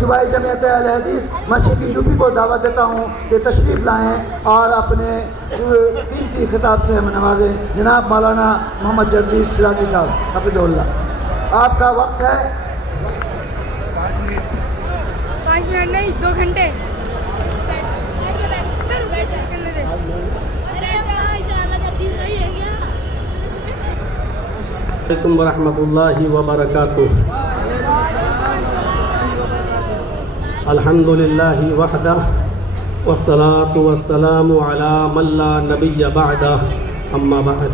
صوبائی جمعیت اہل حدیث مشرقی یوپی کو دعوت دیتا ہوں کہ تشریف لائیں اور اپنے قیمتی خطاب سے ہمیں نوازیں۔ جناب مولانا محمد جرجیس سراجی صاحب حفظہ اللہ، آپ کا وقت ہے 5 منٹ نہیں 2 گھنٹے۔ علیکم ورحمۃ اللہ وبرکاتہ۔ الحمد للہ وحدہ والصلاة والسلام علی من لا نبی بعدہ، اما بعد۔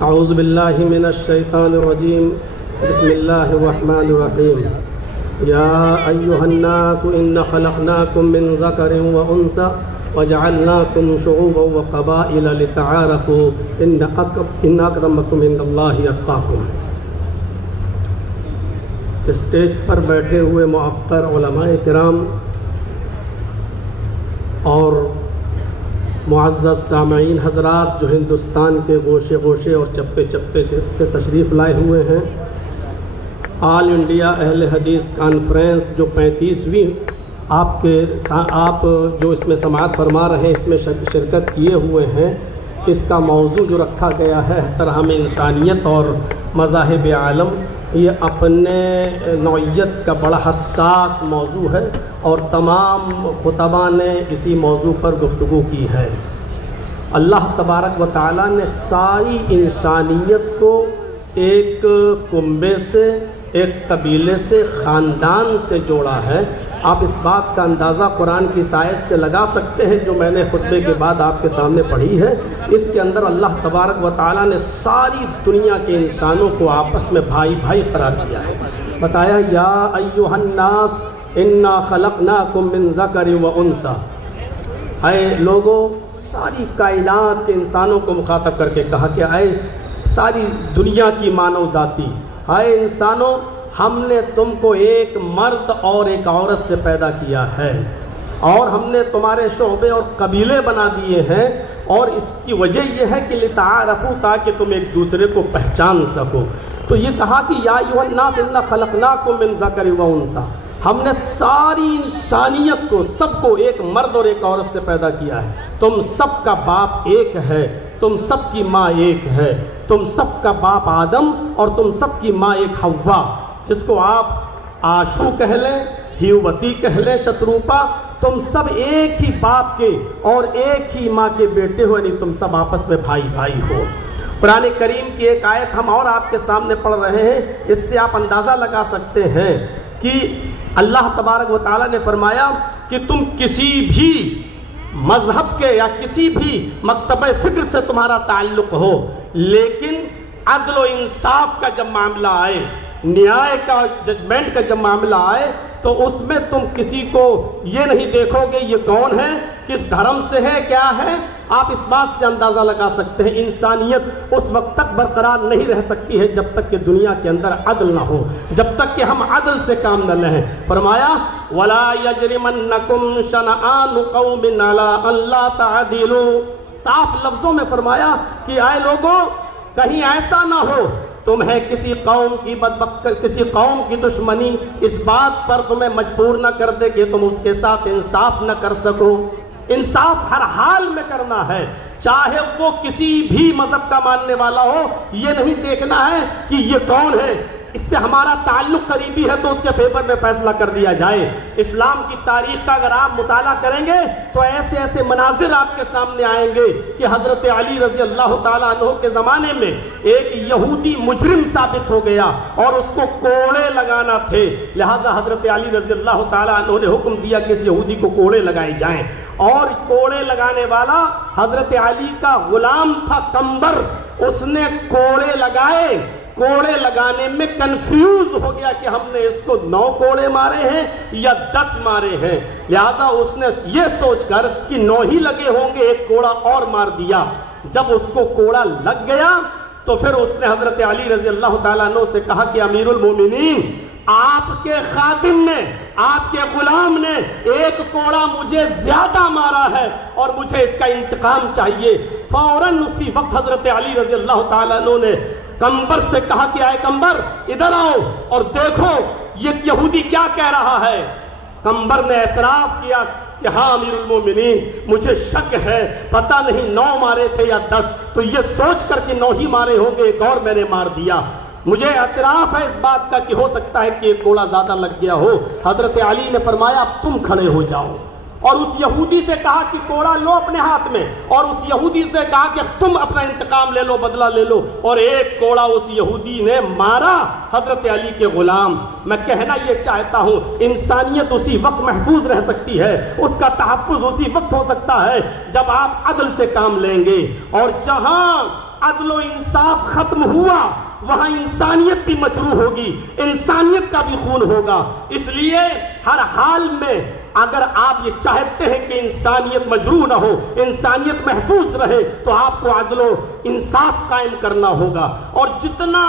اعوذ باللہ من الشیطان الرجیم، بسم اللہ الرحمن الرحیم۔ یا ایہا الناس انا خلقناکم من ذکر وانثی وجعلناکم شعوبا وقبائل لتعارفوا ان اکرمکم عند اللہ اتقاکم۔ اسٹیج پر بیٹھے ہوئے معقر علماء کرام اور معزز سامعین حضرات جو ہندوستان کے گوشے گوشے اور چپے چپے سے تشریف لائے ہوئے ہیں، آل انڈیا اہل حدیث کانفرنس جو 35ویں آپ جو اس میں سماعت فرما رہے ہیں، اس میں شرکت کیے ہوئے ہیں، اس کا موضوع جو رکھا گیا ہے احترام انسانیت اور مذاہب عالم، یہ اپنے نوعیت کا بڑا حساس موضوع ہے اور تمام خطباء نے اسی موضوع پر گفتگو کی ہے۔ اللہ تبارک و تعالیٰ نے ساری انسانیت کو ایک کنبے سے، ایک قبیلے سے، خاندان سے جوڑا ہے۔ آپ اس بات کا اندازہ قرآن کی اس آیت سے لگا سکتے ہیں جو میں نے خطبے کے بعد آپ کے سامنے پڑھی ہے۔ اس کے اندر اللہ تبارک و تعالیٰ نے ساری دنیا کے انسانوں کو آپس میں بھائی بھائی قرار دیا ہے۔ بتایا یا ایھا الناس انا خلقناکم من ذکر و انثی، اے لوگوں، ساری کائنات کے انسانوں کو مخاطب کر کے کہا کہ اے ساری دنیا کی مانو ذاتی، اے انسانوں، ہم نے تم کو ایک مرد اور ایک عورت سے پیدا کیا ہے اور ہم نے تمہارے شعبے اور قبیلے بنا دیے ہیں، اور اس کی وجہ یہ ہے کہ لتعارفوا، تاکہ تم ایک دوسرے کو پہچان سکو۔ تو یہ کہا کہ یا ایھا الناس انا خلقناکم من ذکر و انثی، ہم نے ساری انسانیت کو، سب کو ایک مرد اور ایک عورت سے پیدا کیا ہے۔ تم سب کا باپ ایک ہے، تم سب کی ماں ایک ہے، تم سب کا باپ آدم اور تم سب کی ماں ایک حوا، جس کو آپ آشو کہہ لیں، ہیووتی کہہ لیں، شتروپا، تم سب ایک ہی باپ کے اور ایک ہی ماں کے بیٹے ہو، یعنی تم سب آپس میں بھائی بھائی ہو۔ قرآن کریم کی ایک آیت ہم اور آپ کے سامنے پڑھ رہے ہیں، اس سے آپ اندازہ لگا سکتے ہیں کہ اللہ تبارک و تعالیٰ نے فرمایا کہ تم کسی بھی مذہب کے یا کسی بھی مکتبہ فکر سے تمہارا تعلق ہو، لیکن عدل و انصاف کا جب معاملہ آئے، نیائے کا، ججمنٹ کا جب معاملہ آئے، تو اس میں تم کسی کو یہ نہیں دیکھو گے یہ کون ہے، کس دھرم سے ہے، کیا ہے۔ آپ اس بات سے اندازہ لگا سکتے ہیں انسانیت اس وقت تک برقرار نہیں رہ سکتی ہے جب تک کہ دنیا کے اندر عدل نہ ہو، جب تک کہ ہم عدل سے کام نہ لیں۔ فرمایا وَلَا يَجْرِمَنَّكُمْ شَنَآنُ قَوْمٍ عَلَىٰ أَلَّا تَعْدِلُوا، صاف لفظوں میں فرمایا کہ اے لوگوں، کہیں ایسا نہ ہو تمہیں کسی قوم کی دشمنی اس بات پر تمہیں مجبور نہ کر دے کہ تم اس کے ساتھ انصاف نہ کر سکو۔ انصاف ہر حال میں کرنا ہے، چاہے وہ کسی بھی مذہب کا ماننے والا ہو۔ یہ نہیں دیکھنا ہے کہ یہ کون ہے، اس سے ہمارا تعلق قریبی ہے تو اس کے فیور میں فیصلہ کر دیا جائے۔ اسلام کی تاریخ کا اگر آپ مطالعہ کریں گے تو ایسے ایسے مناظر آپ کے سامنے آئیں گے کہ حضرت علی رضی اللہ تعالیٰ عنہ کے زمانے میں ایک یہودی مجرم ثابت ہو گیا اور اس کو کوڑے لگانا تھے، لہذا حضرت علی رضی اللہ تعالیٰ عنہ نے حکم دیا کہ اس یہودی کو کوڑے لگائے جائیں، اور کوڑے لگانے والا حضرت علی کا غلام تھا قمبر، اس نے کوڑے لگائے، کوڑے لگانے میں کنفیوز ہو گیا کہ ہم نے اس کو 9 کوڑے مارے ہیں یا 10 مارے ہیں، لہذا اس نے یہ سوچ کر کہ 9 ہی لگے ہوں گے، ایک کوڑا اور مار دیا۔ جب اس کو کوڑا لگ گیا تو پھر اس نے حضرت علی رضی اللہ تعالیٰ عنہ سے کہا کہ امیر المومنین، آپ کے خادم نے، آپ کے غلام نے ایک کوڑا مجھے زیادہ مارا ہے اور مجھے اس کا انتقام چاہیے۔ فوراً اسی وقت حضرت علی رضی اللہ تعالیٰ عنہ نے قمبر سے کہا کہ اے قمبر ادھر آؤ اور دیکھو یہ یہودی کیا کہہ رہا ہے؟ قنبر نے اعتراف کیا کہ ہاں امیر المومنین مجھے شک ہے، پتہ نہیں 9 مارے تھے یا 10، تو یہ سوچ کر کہ 9 ہی مارے ہوں گے، ایک اور میں نے مار دیا۔ مجھے اعتراف ہے اس بات کا کہ ہو سکتا ہے کہ ایک گولا زیادہ لگ گیا ہو۔ حضرت علی نے فرمایا اب تم کھڑے ہو جاؤ، اور اس یہودی سے کہا کہ کوڑا لو اپنے ہاتھ میں، اور اس یہودی سے کہا کہ اب تم اپنا انتقام لے لو، بدلہ لے لو، اور ایک کوڑا اس یہودی نے مارا حضرت علی کے غلام۔ میں کہنا یہ چاہتا ہوں انسانیت اسی وقت محفوظ رہ سکتی ہے، اس کا تحفظ اسی وقت ہو سکتا ہے جب آپ عدل سے کام لیں گے، اور جہاں عدل و انصاف ختم ہوا وہاں انسانیت بھی مجروح ہوگی، انسانیت کا بھی خون ہوگا۔ اس لیے ہر حال میں اگر آپ یہ چاہتے ہیں کہ انسانیت مجروح نہ ہو، انسانیت محفوظ رہے، تو آپ کو عدل و انصاف قائم کرنا ہوگا، اور جتنا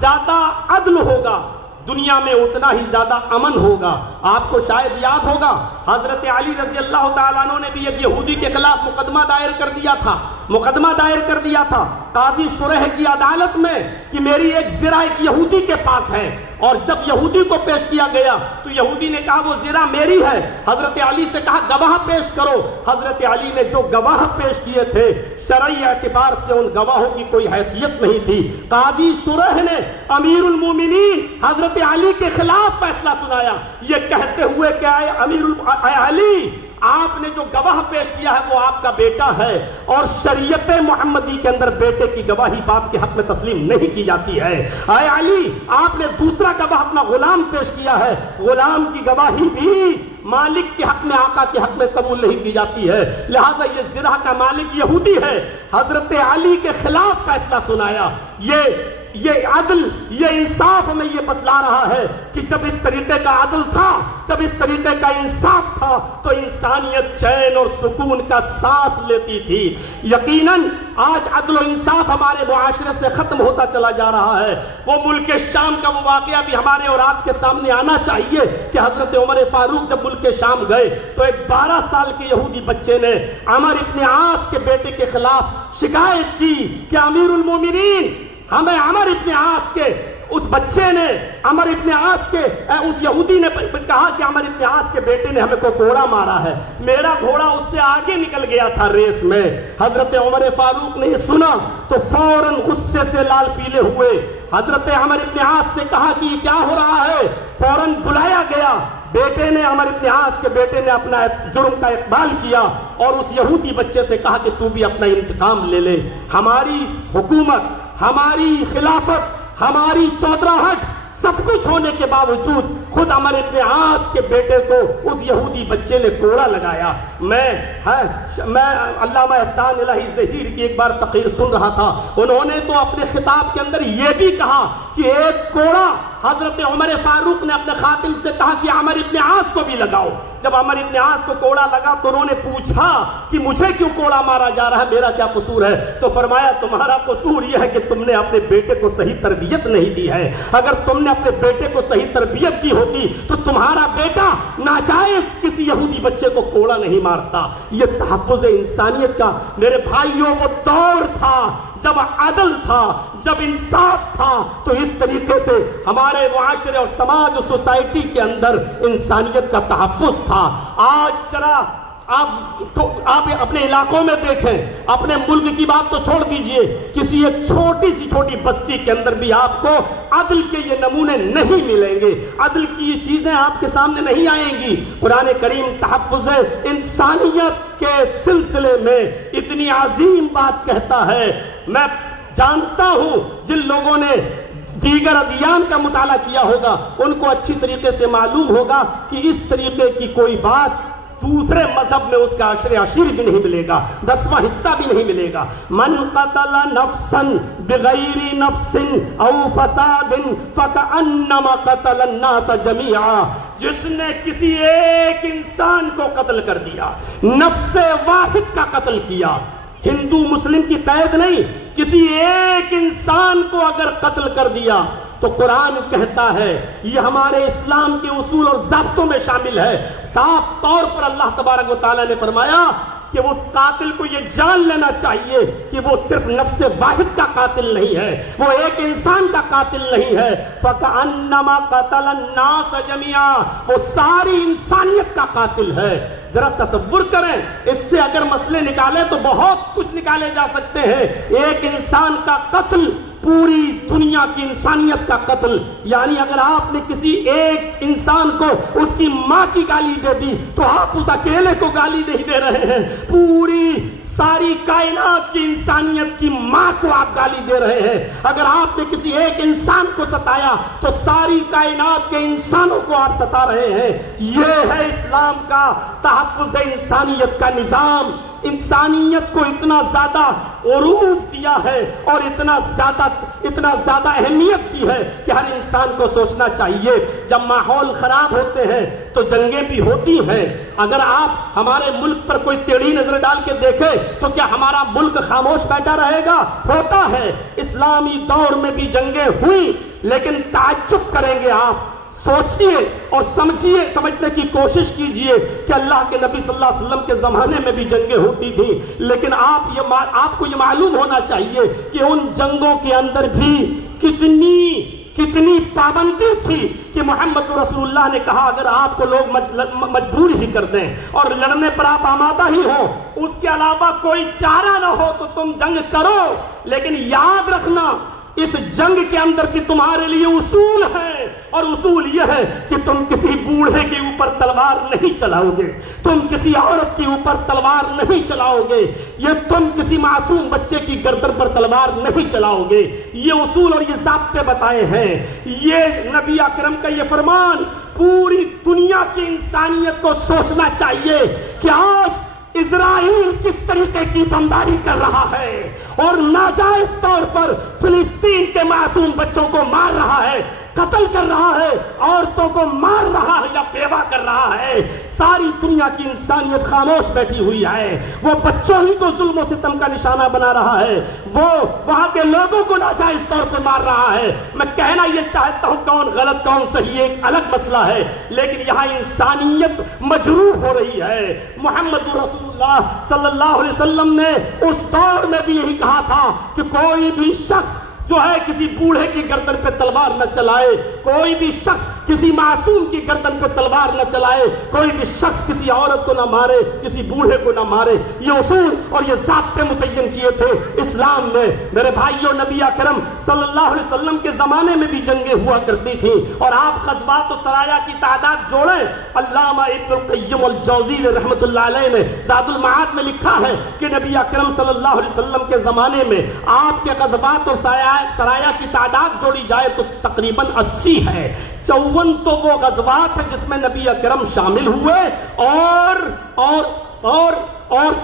زیادہ عدل ہوگا دنیا میں اتنا ہی زیادہ امن ہوگا۔ آپ کو شاید یاد ہوگا حضرت علی رضی اللہ تعالیٰ عنہ نے بھی ایک یہودی کے خلاف مقدمہ دائر کر دیا تھا قاضی شریح کی عدالت میں کہ میری ایک زرہ ایک یہودی کے پاس ہے، اور جب یہودی کو پیش کیا گیا تو یہودی نے کہا وہ زرہ میری ہے۔ حضرت علی سے کہا گواہ پیش کرو۔ حضرت علی نے جو گواہ پیش کیے تھے شرعی اعتبار سے ان گواہوں کی کوئی حیثیت نہیں تھی۔ قاضی شریح نے امیر المومنین حضرت علی کے خلاف فیصلہ سنایا، یہ کہتے ہوئے کہ اے علی، آپ نے جو گواہ پیش کیا ہے وہ آپ کا بیٹا ہے، اور شریعت محمدی کے اندر بیٹے کی گواہی باپ کے حق میں تسلیم نہیں کی جاتی ہے۔ اے علی، آپ نے دوسرا گواہ اپنا غلام پیش کیا ہے، غلام کی گواہی بھی مالک کے حق میں، آقا کے حق میں قبول نہیں کی جاتی ہے، لہذا یہ زرہ کا مالک یہودی ہے۔ حضرت علی کے خلاف فیصلہ سنایا۔ یہ عدل، یہ انصاف ہمیں یہ بتلا رہا ہے کہ جب اس طریقے کا عدل تھا، جب اس طریقے کا انصاف تھا، تو انسانیت چین اور سکون کا سانس لیتی تھی۔ یقیناً آج عدل و انصاف ہمارے معاشرے سے ختم ہوتا چلا جا رہا ہے۔ وہ ملک شام کا وہ واقعہ بھی ہمارے اور آپ کے سامنے آنا چاہیے کہ حضرت عمر فاروق جب ملک شام گئے تو ایک 12 سال کے یہودی بچے نے عمر ابن عاص کے بیٹے کے خلاف شکایت کی کہ امیر المومنین، ہمیں عمر ابن عاص کے اس بچے نے، عمر ابن عاص کے اس یہودی نے کہا کہ عمر ابن عاص کے بیٹے نے ہمیں کو گھوڑا مارا ہے، میرا گھوڑا اس سے آگے نکل گیا تھا ریس میں۔ حضرت عمر فاروق نے یہ سنا تو فوراً غصے سے لال پیلے ہوئے حضرت عمر ابن عاص سے کہا کہ یہ کیا ہو رہا ہے؟ فوراً بلایا گیا۔ بیٹے نے، عمر ابن عاص کے بیٹے نے اپنا جرم کا اقبال کیا اور اس یہودی بچے سے کہا کہ تو بھی اپنا انتقام لے لے۔ ہماری حکومت، ہماری خلافت، ہماری چودراہٹ، سب کچھ ہونے کے باوجود خود عمر ابن عاص کے بیٹے کو اس یہودی بچے نے کوڑا لگایا۔ میں علامہ احسان الہی ظہیر کی ایک بار تقریر سن رہا تھا، انہوں نے تو اپنے خطاب کے اندر یہ بھی کہا کہ ایک کوڑا حضرت عمر فاروق نے اپنے خاتم سے کہا کہ عمر ابن عاص کو بھی لگاؤ۔ جب عمر ابن عاص کو کوڑا لگا تو انہوں نے پوچھا کہ مجھے کیوں کوڑا مارا جا رہا ہے، میرا کیا قصور ہے؟ تو فرمایا تمہارا قصور یہ ہے کہ تم نے اپنے بیٹے کو صحیح تربیت نہیں دی ہے۔ اگر تم نے اپنے بیٹے کو صحیح تربیت کی ہوتی تو تمہارا بیٹا ناجائز کسی یہودی بچے کو کوڑا نہیں مارتا۔ یہ تحفظ انسانیت کا میرے بھائیوں وہ دور تھا جب عدل تھا، جب انصاف تھا، تو اس طریقے سے ہمارے معاشرے اور سماج اور سوسائٹی کے اندر انسانیت کا تحفظ تھا۔ آج ذرا آپ اپنے علاقوں میں دیکھیں، اپنے ملک کی بات تو چھوڑ دیجئے، کسی ایک چھوٹی بستی کے اندر بھی آپ کو عدل کے یہ نمونے نہیں ملیں گے، عدل کی یہ چیزیں آپ کے سامنے نہیں آئیں گی۔ قرآن کریم تحفظ انسانیت کے سلسلے میں اتنی عظیم بات کہتا ہے۔ میں جانتا ہوں جن لوگوں نے دیگر ادیان کا مطالعہ کیا ہوگا ان کو اچھی طریقے سے معلوم ہوگا کہ اس طریقے کی کوئی بات دوسرے مذہب میں اس کا عشر عشیر بھی نہیں ملے گا، 10واں حصہ بھی نہیں ملے گا۔ من قتل نفسا بغیر نفس او فساد فکأنما قتل الناس جميعا، جس نے کسی ایک انسان کو قتل کر دیا، نفس واحد کا قتل کیا، ہندو مسلم کی قید نہیں، کسی ایک انسان کو اگر قتل کر دیا تو قرآن کہتا ہے، یہ ہمارے اسلام کے اصول اور ضابطوں میں شامل ہے، صاف طور پر اللہ تبارک و تعالیٰ نے فرمایا کہ اس قاتل کو یہ جان لینا چاہیے کہ وہ صرف نفس واحد کا قاتل نہیں ہے، وہ ایک انسان کا قاتل نہیں ہے۔ فَكَأَنَّمَا قَتَلَ النَّاسَ جَمِيعًا، وہ ساری انسانیت کا قاتل ہے۔ ذرا تصور کریں، اس سے اگر مسئلے نکالے تو بہت کچھ نکالے جا سکتے ہیں۔ ایک انسان کا قتل پوری دنیا کی انسانیت کا قتل، یعنی اگر آپ نے کسی ایک انسان کو اس کی ماں کی گالی دے دی تو آپ اس اکیلے کو گالی نہیں دے رہے ہیں، پوری ساری کائنات کی انسانیت کی ماں کو آپ گالی دے رہے ہیں۔ اگر آپ نے کسی ایک انسان کو ستایا تو ساری کائنات کے انسانوں کو آپ ستا رہے ہیں۔ یہ ہے اسلام کا تحفظ انسانیت کا نظام۔ انسانیت کو اتنا زیادہ عروج دیا ہے اور اتنا زیادہ اہمیت کی ہے کہ ہر انسان کو سوچنا چاہیے، جب ماحول خراب ہوتے ہیں تو جنگیں بھی ہوتی ہیں۔ اگر آپ ہمارے ملک پر کوئی ٹیڑھی نظر ڈال کے دیکھیں تو کیا ہمارا ملک خاموش بیٹھا رہے گا؟ ہوتا ہے۔ اسلامی دور میں بھی جنگیں ہوئی، لیکن تعجب کریں گے آپ، سوچئے اور سمجھنے کی کوشش کیجئے کہ اللہ کے نبی صلی اللہ علیہ وسلم کے زمانے میں بھی جنگیں ہوتی تھیں، لیکن آپ کو یہ معلوم ہونا چاہیے کہ ان جنگوں کے اندر بھی کتنی پابندی تھی کہ محمد رسول اللہ نے کہا اگر آپ کو لوگ مجبور ہی کر دیں اور لڑنے پر آپ آمادہ ہی ہو، اس کے علاوہ کوئی چارہ نہ ہو تو تم جنگ کرو، لیکن یاد رکھنا اس جنگ کے اندر بھی تمہارے لیے اصول ہے، اور اصول یہ ہے کہ تم کسی بوڑھے کے اوپر تلوار نہیں چلاؤ گے، تم کسی عورت کے اوپر تلوار نہیں چلاؤ گے، یہ تم کسی معصوم بچے کی گردن پر تلوار نہیں چلاؤ گے۔ یہ اصول اور یہ ضابطے بتائے ہیں۔ یہ نبی اکرم کا یہ فرمان پوری دنیا کی انسانیت کو سوچنا چاہیے کہ آج اسرائیل کس طریقے کی بمباری کر رہا ہے اور ناجائز طور پر فلسطین کے معصوم بچوں کو مار رہا ہے، قتل کر رہا ہے، عورتوں کو مار رہا ہے یا بیوہ کر رہا ہے۔ ساری دنیا کی انسانیت خاموش بیٹھی ہوئی ہے۔ وہ بچوں ہی کو ظلم و ستم کا نشانہ بنا رہا ہے، وہ وہاں کے لوگوں کو ناجائز طور پر مار رہا ہے۔ میں کہنا یہ چاہتا ہوں کون غلط کون صحیح ایک الگ مسئلہ ہے، لیکن یہاں انسانیت مجروح ہو رہی ہے۔ محمد رسول اللہ صلی اللہ علیہ وسلم نے اس دور میں بھی یہی کہا تھا کہ کوئی بھی شخص جو ہے کسی بوڑھے کی گردن پہ تلوار نہ چلائے، کوئی بھی شخص کسی معصوم کی گردن پہ تلوار نہ چلائے، کوئی بھی شخص کسی عورت کو نہ مارے، کسی بوڑھے کو نہ مارے۔ یہ اصول اور یہ ضابطے متعین کیے تھے اسلام نے۔ میرے بھائیوں، نبی اکرم صلی اللہ علیہ وسلم کے زمانے میں بھی جنگیں ہوا کرتی تھیں، اور آپ غزوات و سرایا کی تعداد جوڑیں۔ علامہ ابن القیم الجوزی رحمۃ اللہ علیہ نے زاد المعاد میں لکھا ہے کہ نبی اکرم صلی اللہ علیہ وسلم کے زمانے میں آپ کے غزوات اور سرایا کی تعداد جوڑی جائے تو تقریباً 80 ہے۔ 54 تو وہ غزوات ہیں جس میں نبی اکرم شامل ہوئے، اور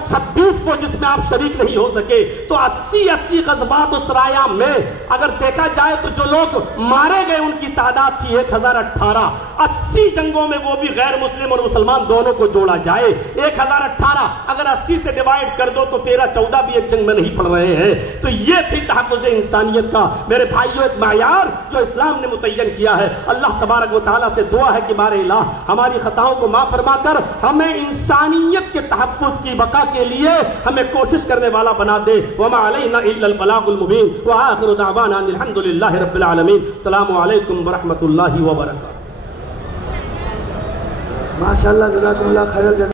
26 وہ جس میں آپ شریک نہیں ہو سکے۔ تو 80 غزوات و سرایا میں اگر دیکھا جائے تو جو لوگ مارے گئے ان کی تعداد تھی 1018۔ 80 جنگوں میں وہ بھی غیر مسلم اور مسلمان دونوں کو جوڑا جائے 1018، اگر 80 سے ڈیوائیڈ کر دو تو 13-14 بھی ایک جنگ میں نہیں پڑ رہے ہیں۔ تو یہ تھی تحفظ انسانیت کا میرے بھائیوں ایک معیار جو اسلام نے متعین کیا ہے۔ اللہ تبارک و تعالیٰ سے دعا ہے کہ بار الہ ہماری خطاؤں کو معاف فرما کر ہمیں انسانیت کے تحفظ کی بقا کے لیے ہمیں کوشش کرنے والا بنا دے۔ وما علینا الا البلاغ المبین، وآخر دعوانا ان الحمد للہ رب العالمین۔ السلام علیکم ورحمۃ اللہ وبرکاتہ۔ ماشاء اللہ، جزاکم اللہ خیر الجزا۔